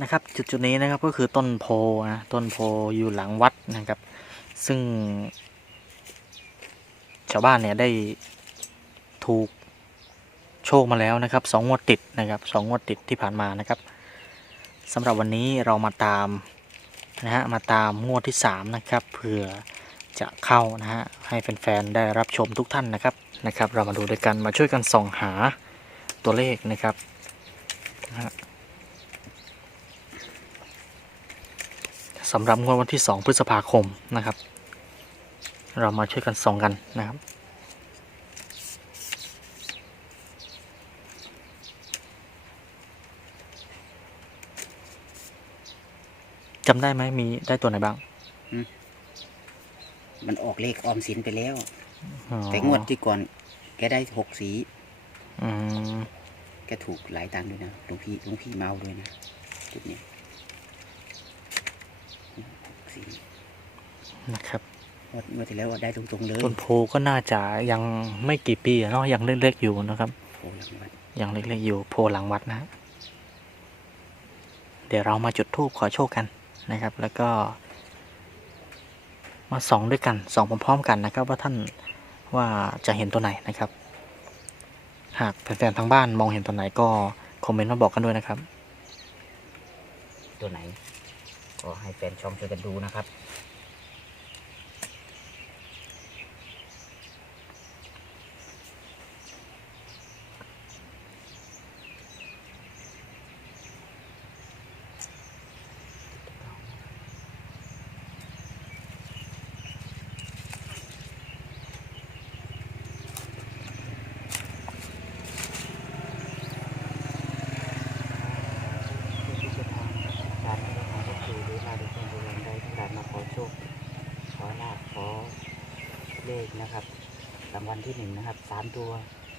นะครับจุดจุดๆนี้นะครับก็คือต้นโพนะต้นโพอยู่หลังวัดนะครับ ซึ่ง ชาวบ้านเนี่ยได้ถูกโชคมาแล้วนะครับสองงวดติดนะครับสองงวดติดที่ผ่านมานะครับสำหรับวันนี้เรามาตามนะฮะมาตามงวดที่สามนะครับเผื่อจะเข้านะฮะให้แฟนๆได้รับชมทุกท่านนะครับนะครับ เรามาดูด้วยกันมาช่วยกันส่องหาตัวเลขนะครับนะฮะ สำหรับงวดวันที่ 2 พฤษภาคมนะครับ เรามาช่วยกันส่องกันนะครับ จำได้ไหมมีได้ตัวไหนบ้างมันออกเลขออมสินไปแล้ว อ๋อแต่งวดที่ก่อน แกได้หกสี อืม แกถูกหลายตังค์ด้วยนะหลวงพี่หลวงพี่เมาด้วยนะจุดนี้หก สีนะครับงวดงวดที่แล้วอะได้ตรงๆเลยต้นโพก็น่าจะยังไม่กี่ปีอะเนาะยังเล็กๆอยู่นะครับโอ้หลังวัดยังเล็กๆอยู่โพหลังวัดนะฮะเดี๋ยวเรามาจุดธูปขอโชคกันนะครับ แล้วก็ มาส่องด้วยกันส่องพร้อมๆกันนะครับ ว่าท่านว่าจะเห็นตัวไหนนะครับ หากแฟนๆทางบ้านมองเห็นตัวไหนก็คอมเมนต์มาบอกกันด้วยนะครับ ตัวไหน ก็ให้แฟนช่องช่วยกันดูนะครับ การที่เราก็คือหรือมาดูคนดูแลได้ทั้งการมาขอโชค ขอลาบขอเล ขนะครับรางวัลที่หนึ่งนะครับสามตัว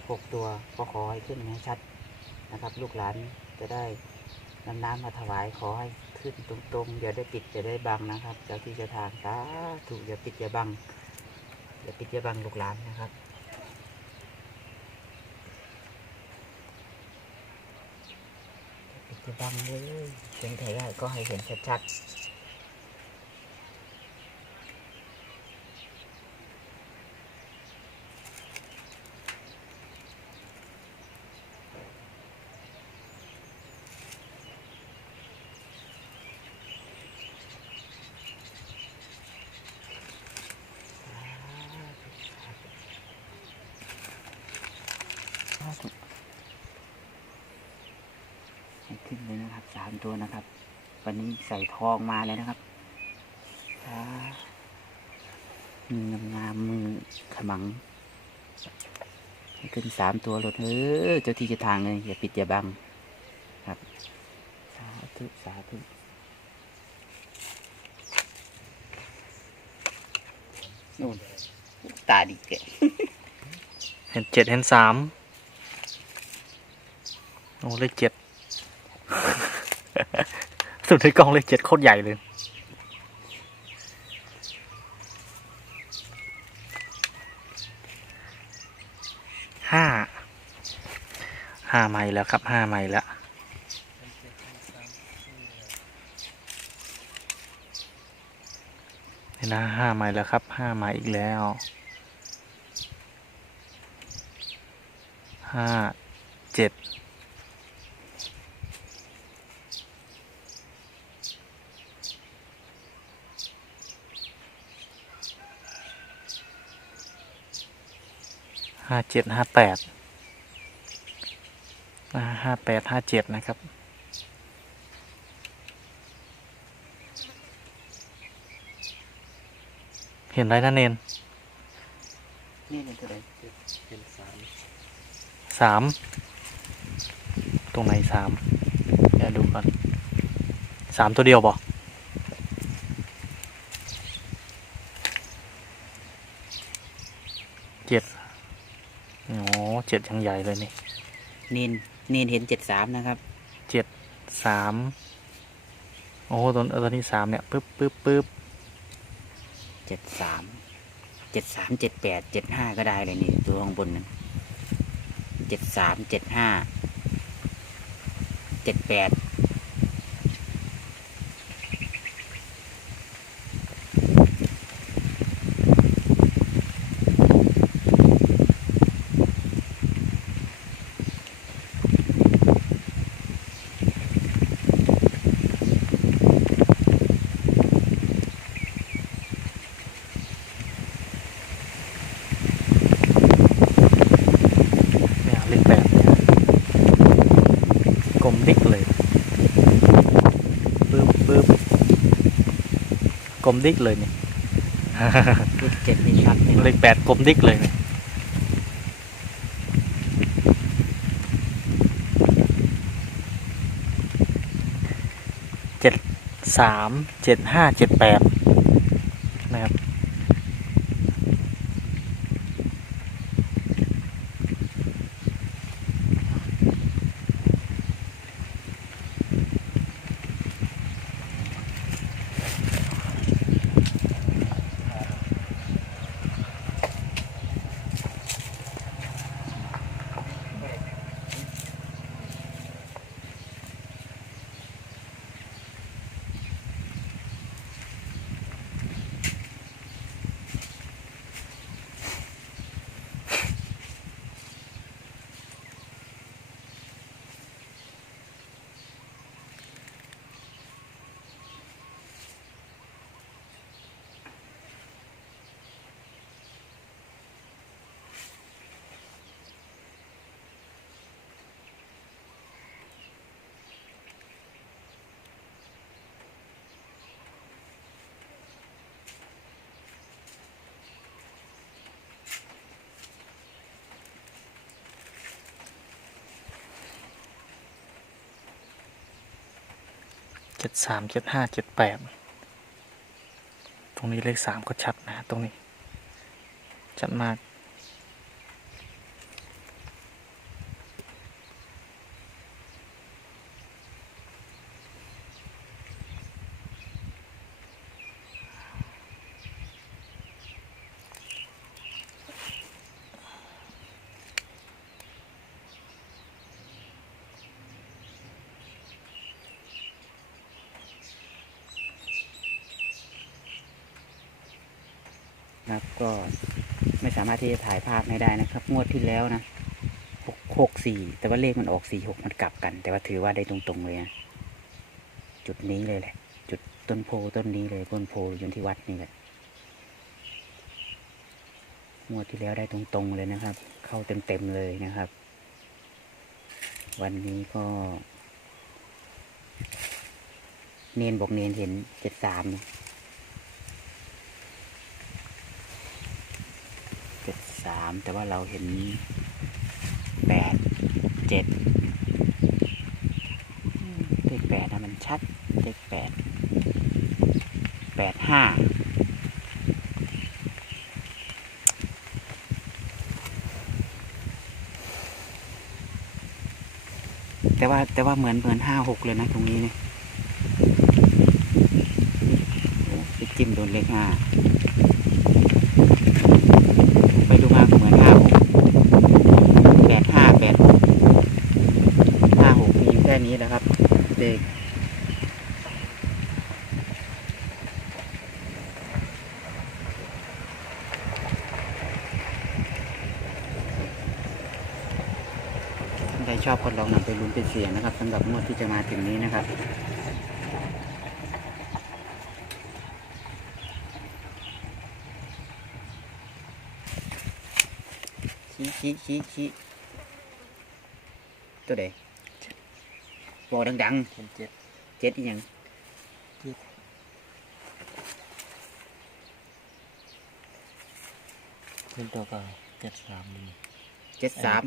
หกตัวก็ขอให้ขึ้นให้ชัดนะครับ ลูกหลานจะได้นำน้ำมาถวายขอให้ขึ้นตรงๆอย่าได้ปิดอย่าได้บังนะครับเจ้าที่จะทางสาธุอย่าปิดอย่าบังอย่าปิดอย่าบังลูกหลานนะครับปิดจะบังเลยเสียงไทยได้ก็ให้เห็นชัดๆ ให้ขึ้นเลยนะครับสามตัวนะครับ วันนี้ใส่ทองมาเลยนะครับอ่ามืองามๆมือขมังให้ขึ้นสามตัวรถเออเจ้าที่เจะทางเลยอย่าปิดอย่าบังครับ สาธุสาธุนู่นตาดีเกะเห็นเจ็ดเห็นสาม โอ้เลขเจ็ดสุดที่กล้องเลขเจ็ดโคตรใหญ่เลย ห้า ห้าไมล์แล้วครับห้าไมล์แล้วนี่นะห้าไมล์แล้วครับห้าไมล์อีกแล้วห้าเจ็ด ห้าเจ็ดห้าแปดห้าแปดห้าเจ็ดนะครับ เห็นไรนะเนนนี่เป็นตัวใดเป็นสามสาม ตรงไหนสามเดี๋ยวดูก่อนสามตัวเดียวบอกเจ็ด เจ็ดยังใหญ่เลยนี่เนีนเนีนเห็นเจ็ดสามนะครับเจ็ดสามโอ้ตัวเออตัวนี้สามเนี่ยปึ๊บปึ๊บปึ๊บเจ็ดสามเจ็ดสามเจ็ดแปดเจ็ดห้าก็ได้เลยนี่ตัวข้างบนนั้นเจ็ดสามเจ็ดห้าเจ็ดแปด ล มดิกเลยเนี่ยเลขเจ็ดนี่ชัดเลยเลขแปดกลมดิกเลยเนี่ยเจ็ดสามเจ็ดห้าเจ็ดแปด เจ็ดสามเจ็ดห้าเจ็ดแปดตรงนี้เลขสามก็ชัดนะตรงนี้ ชัดมาก ครับ ก็ไม่สามารถที่จะถ่ายภาพให้ได้นะครับ งวดที่แล้วนะหกหกสี่แต่ว่าเลขมันออกสี่หกมันกลับกัน แต่ว่าถือว่าได้ตรงๆเลยนะจุดนี้เลยแหละ จุดต้นโพต้นนี้เลยต้นโพอยู่ที่วัดนี่แหละงวดที่แล้วได้ตรงๆเลยนะครับ เข้าเต็มๆเลยนะครับ วันนี้ก็ เนนบอกเนนเห็นเจ็ดสามเจ็ดสามแต่ว่าเราเห็นแปดเจ็ดเลขแปดนะมันชัดเลขแปดแปดห้าแต่ว่าแต่ว่าเหมือนเหมือนห้าหกเลยนะตรงนี้เนี่ยไปจิ้มโดนเลขห้าไปดูมาก็เหมือนห้าหกแปดห้าแปดหกห้าห ค่นี้แหละครับเลขท่านใดชอบก็ลองนำไปลุ้นเป็นเสียงนะครับสำหรับงวดที่จะมาถึงนี้นะครับชี้ชี้ชี้ชี้ตัวใด บอกดังเห็นเจ็ดๆเจ็ดอีหยังเป็นตัวก็เจ็ดสามดีเจ็ดสาม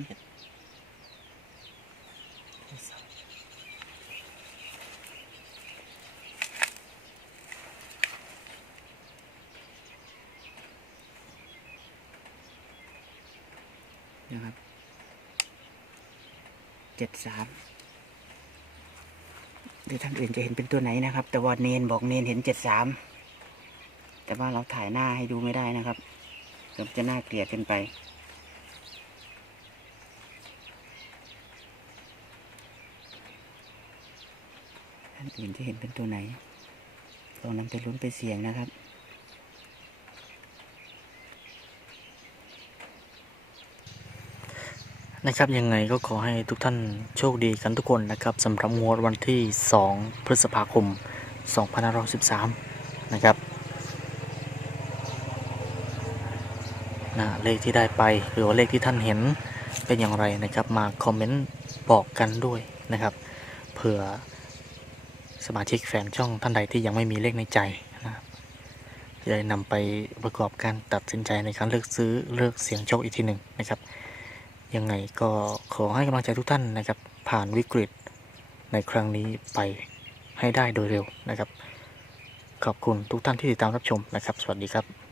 นะครับเจ็ดสาม หรือท่านอื่นจะเห็นเป็นตัวไหนนะครับ แต่ว่าเนนบอกเนนเห็นเจ็ดสามแต่ว่าเราถ่ายหน้าให้ดูไม่ได้นะครับเดี๋ยวจะน่าเกลียดเกินไป ท่านอื่นจะเห็นเป็นตัวไหนลองนำไปลุ้นไปเสี่ยงนะครับ นะครับยังไงก็ขอให้ทุกท่านโชคดีกันทุกคนนะครับสำหรับงวดวันที่ 2 พฤษภาคม 2513 นะครับนะเลขที่ได้ไปหรือว่าเลขที่ท่านเห็นเป็นอย่างไรนะครับมาคอมเมนต์บอกกันด้วยนะครับเผื่อสมาชิกแฟนช่องท่านใดที่ยังไม่มีเลขในใจนะครับจะได้นำไปประกอบการตัดสินใจในการเลือกซื้อเลือกเสี่ยงโชคอีกทีหนึ่งนะครับ ยังไงก็ขอให้กำลังใจทุกท่านนะครับ ผ่านวิกฤตในครั้งนี้ไปให้ได้โดยเร็วนะครับ ขอบคุณทุกท่านที่ติดตามรับชมนะครับ สวัสดีครับ